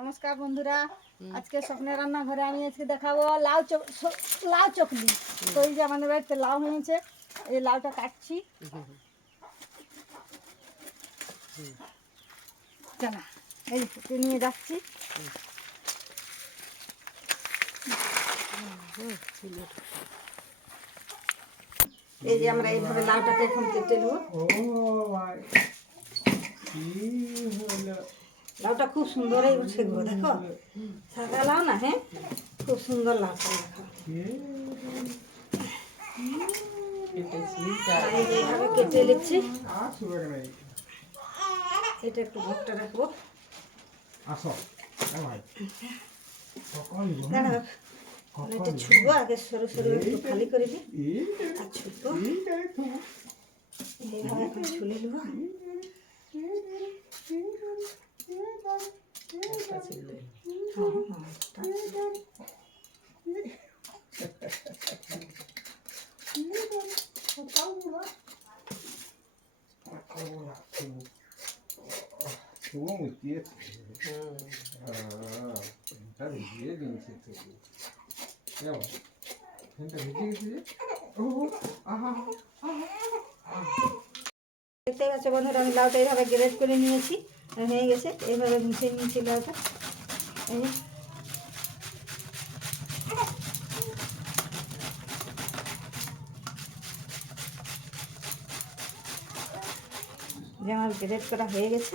নমস্কার বন্ধুরা, আজকে স্বপ্নের রান্নাঘরে আমি আজকে দেখাবো লাউ চকলি। তো এই যে আমাদের বাড়িতে লাউ হয়েছে, এই লাউটা কাটছি। চলা, এই কেটে নিয়ে যাচ্ছি। এই যে আমরা এইভাবে লাউটাকে এখন কেটে নেব। লাউটা খুব সুন্দরই উঠছে গো, দেখো সাদা লাউ না, হ্যাঁ খুব সুন্দর লাউটা দেখো। এইভাবে কেটে নিচ্ছি। এটা একটু ভোগটা রাখবো। দাঁড়াও, এটা ছুটবো আগে, সরু সরু একটু খালি করে দিই আর ছুটবো। এইভাবে এখন ছুলে নেবো। দেখতে পাচ্ছ বন্ধুরা, আমি লাউটা এইভাবে গ্রেড করে নিয়েছি, হয়ে গেছে। এইভাবে মিশিয়ে নিয়েছি লাউটা। এই যে আমার গ্রেড করা হয়ে গেছে।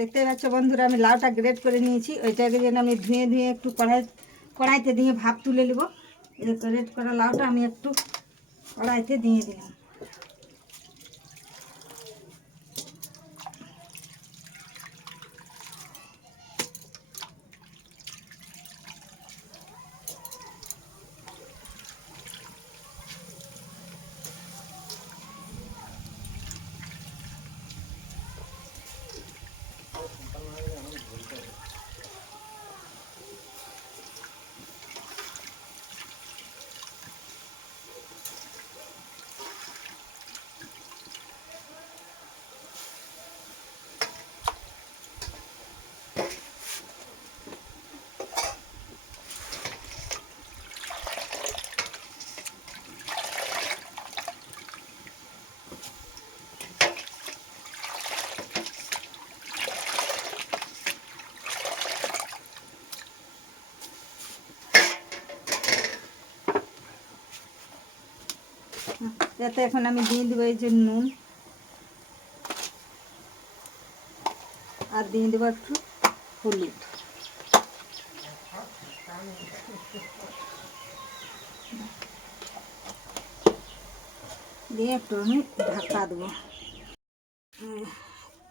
দেখতে পাচ্ছ বন্ধুরা, আমি লাউটা গ্রেড করে নিয়েছি। ওইটাকে যেন আমি ধুয়ে ধুয়ে একটু কড়াইতে দিয়ে ভাপ তুলে নেব। এই গ্রেড করা লাউটা আমি একটু কড়াইতে দিয়ে দিলাম। যাতে এখন আমি দিয়ে দেবো এই যে নুন, আর দিয়ে দেবো একটু হলুদ। দিয়ে একটু আমি ঢাকা দেবো।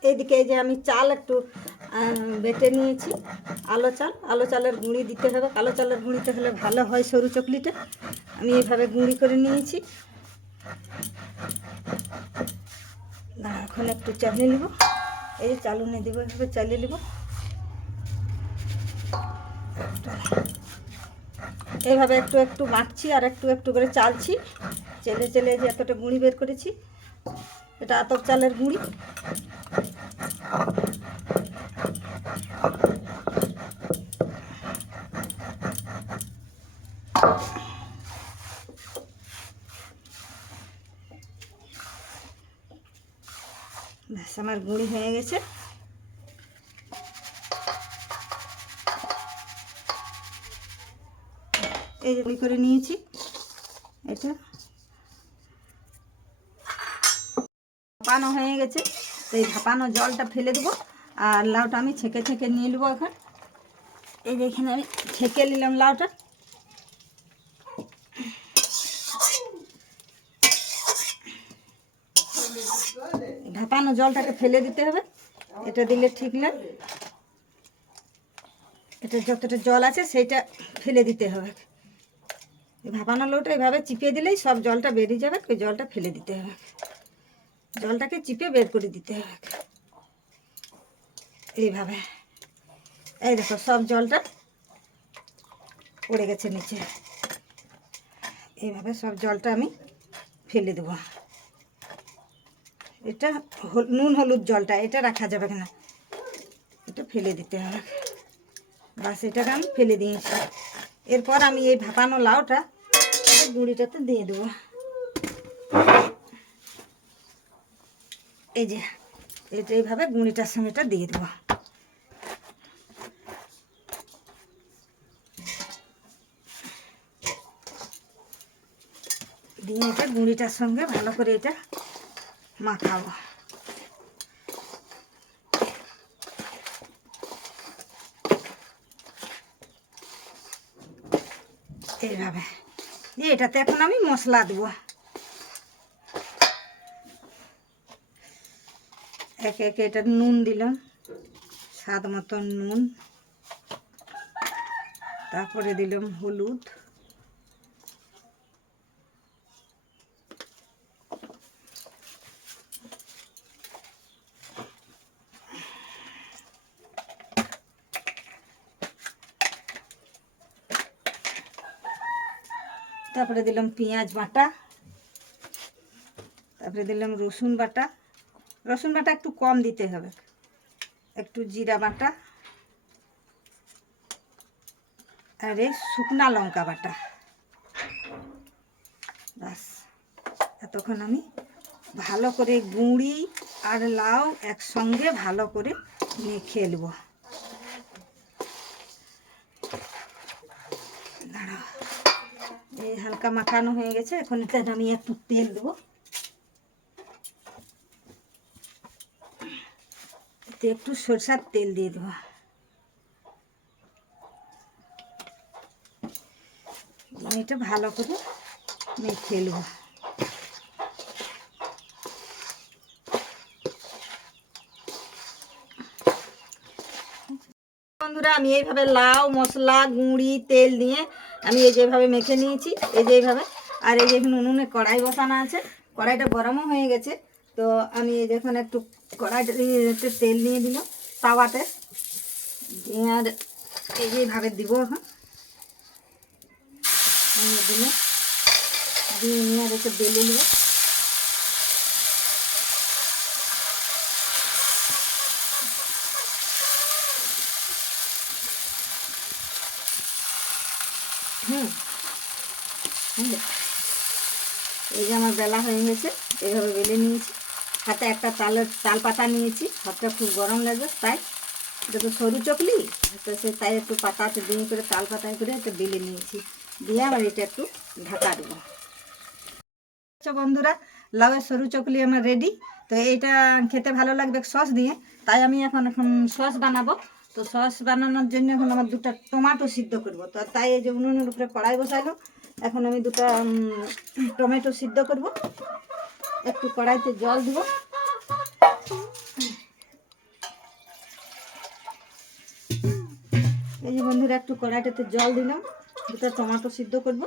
এইদিকে এই যে আমি চাল একটু বেটে নিয়েছি, আলো চালের গুঁড়ি দিতে হবে। কালো চালের গুঁড়িতে হলে ভালো হয় সরু চকলিটা। আমি এইভাবে গুঁড়ি করে নিয়েছি। এখন একটু চালিয়ে নেব। এই যে চালুনে দেবো, এভাবে চালিয়ে নেব। এইভাবে একটু একটু মাখছি আর একটু একটু করে চালছি। চেলে চেলে যে এতটা গুঁড়ি বের করেছি, এটা আতপ চালের গুঁড়ি। ব্যাস, আমার গুঁড়ি হয়ে গেছে। এই যে গুঁড়ি করে নিয়েছি, এটা ভাপানো হয়ে গেছে। তো এই ভাপানো জলটা ফেলে দেবো, আর লাউটা আমি ছেঁকে ছেঁকে নিয়ে নেবো এখন। এই যে এখানে আমি ছেঁকে নিলাম লাউটা। ভাপানো জলটাকে ফেলে দিতে হবে, এটা দিলে ঠিক না। এটা যতটা জল আছে সেইটা ফেলে দিতে হবে। ভাপানো লাউটা এভাবে চিপে দিলেই সব জলটা বেরিয়ে যাবে। ওই জলটা ফেলে দিতে হবে, জলটাকে চিপে বের করে দিতে হবে এইভাবে। এই দেখো সব জলটা পড়ে গেছে নিচে। এইভাবে সব জলটা আমি ফেলে দেবো। এটা নুন হলুদ জলটা এটা রাখা যাবে না, এটা ফেলে দিতে হবে। বাস এটাকে আমি ফেলে দিয়েছি। এরপর আমি এই ভাপানো লাউটা গুঁড়িটাতে দিয়ে দেবো। এই যে এটা এইভাবে গুঁড়িটার সঙ্গে এটা দিয়ে দেবো। দিয়ে এটা গুঁড়িটার সঙ্গে ভালো করে এটা মাখাবো। এইভাবে দিয়ে এটাতে এখন আমি মশলা দেবো। একে একে এটা নুন দিলাম, স্বাদ মতন নুন, তারপরে দিলাম হলুদ, তারপরে দিলাম পেঁয়াজ বাটা, তারপরে দিলাম রসুন বাটা। রসুন বাটা একটু কম দিতে হবে। একটু জিরা বাটা আর এই শুকনা লঙ্কা বাটা। বাস এতক্ষণ আমি ভালো করে গুঁড়ি আর লাউ একসঙ্গে ভালো করে মেখে নেব। দাঁড়াও, এই হালকা মাখানো হয়ে গেছে। এখন এটা আমি একটু তেল দেবো। এতে একটু সরষার তেল দিয়ে দেবো। এটা ভালো করে মেখে নেব। বন্ধুরা আমি এইভাবে লাউ মশলা গুঁড়ি তেল দিয়ে আমি এই যেভাবে মেখে নিয়েছি, এই যে এইভাবে। আর এই যে এখানে উনুনে কড়াই বসানো আছে, কড়াইটা গরমও হয়ে গেছে। তো আমি এই যখন একটু কড়াইটা একটু তেল নিয়ে দিলাম তাওয়াতে দিয়ে, আর এই যেভাবে দিব এখন দিলে দিয়ে নিয়ে আর একটু বেলে নেব। এই যে আমার বেলা হয়ে গেছে, এইভাবে বেলে নিয়েছি। হাতে একটা তাল পাতা নিয়েছি, হাতটা খুব গরম লাগবে তাই, এটা তো সরু চকলি তো সে তাই একটু পাতাতে দিয়ে করে তাল পাতায় করে একটা বেলে নিয়েছি। দিয়ে আবার এটা একটু ঢাকা দেবো। আচ্ছা বন্ধুরা, লাউয়ের সরু চকলি আমার রেডি। তো এইটা খেতে ভালো লাগবে সস দিয়ে, তাই আমি এখন সস বানাবো। তো সস বানানোর জন্য এখন আমার দুটো টমেটো সিদ্ধ করব। তো তাই এই যে উনুনের উপরে কড়াই বসাইলো, এখন আমি দুটো টমেটো সিদ্ধ করব। একটু কড়াইতে জল দিব। এই যে বন্ধুরা একটু কড়াইটাতে জল দিলাম, দুটো টমেটো সিদ্ধ করব।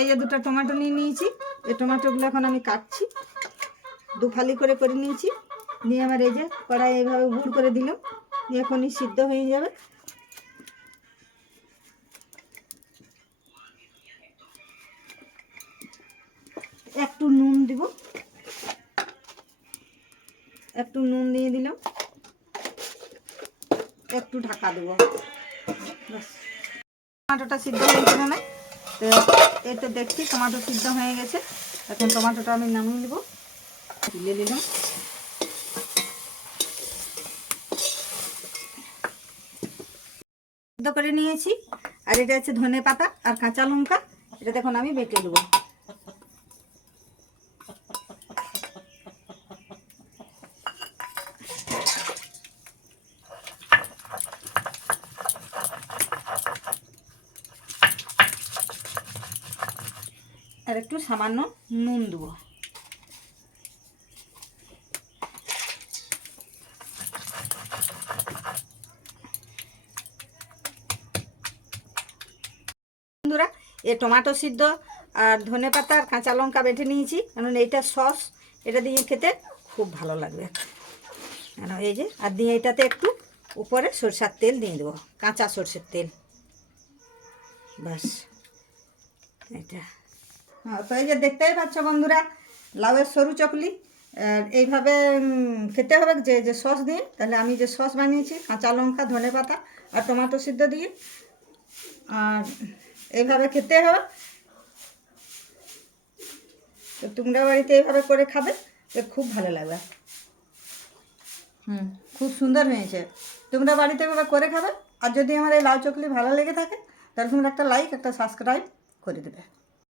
এই যে দুটো টমেটো নিয়ে নিয়েছি, এই টমেটোগুলো এখন আমি কাটছি, দু ফালি করে করে নিয়েছি। নিয়ে আবার এই যে কড়াই এইভাবে গুঁড় করে দিলাম, এখনই সিদ্ধ হয়ে যাবে। একটু নুন দিব, একটু নুন দিয়ে দিলাম, একটু ঢাকা দেবো। টমেটোটা সিদ্ধ হয়েছে না, তো এই তো দেখছি টমেটো সিদ্ধ হয়ে গেছে। এখন টমেটোটা আমি নামিয়ে দেবো, তুলে দিলাম। সিদ্ধ করে নিয়েছি। আর এটা হচ্ছে ধনে পাতা আর কাঁচা লঙ্কা, এটা দেখুন আমি বেটে দেবো। আর একটু সামান্য নুন দেবো। বন্ধুরা এই টমেটো সিদ্ধ আর ধনেপাতা আর কাঁচা লঙ্কা বেটে নিয়েছি, কারণ এইটা সস, এটা দিয়ে খেতে খুব ভালো লাগবে। এই যে, আর দিয়ে এটাতে একটু উপরে সরষের তেল দিয়ে দেবো, কাঁচা সরষের তেল, বাস এটা। হ্যাঁ, তো এই যে দেখতেই পাচ্ছ বন্ধুরা, লাউয়ের সরু চকলি এইভাবে খেতে হবে, যে যে সস দিয়ে। তাহলে আমি যে সস বানিয়েছি কাঁচা লঙ্কা, ধনেপাতা আর টমেটো সিদ্ধ দিয়ে, আর এইভাবে খেতে হবে। তো তোমরা বাড়িতে এইভাবে করে খাবে, তো খুব ভালো লাগবে। খুব সুন্দর হয়েছে, তোমরা বাড়িতে এভাবে করে খাবে। আর যদি আমার এই লাউ চকলি ভালো লেগে থাকে, তাহলে তোমরা একটা লাইক, একটা সাবস্ক্রাইব করে দেবে।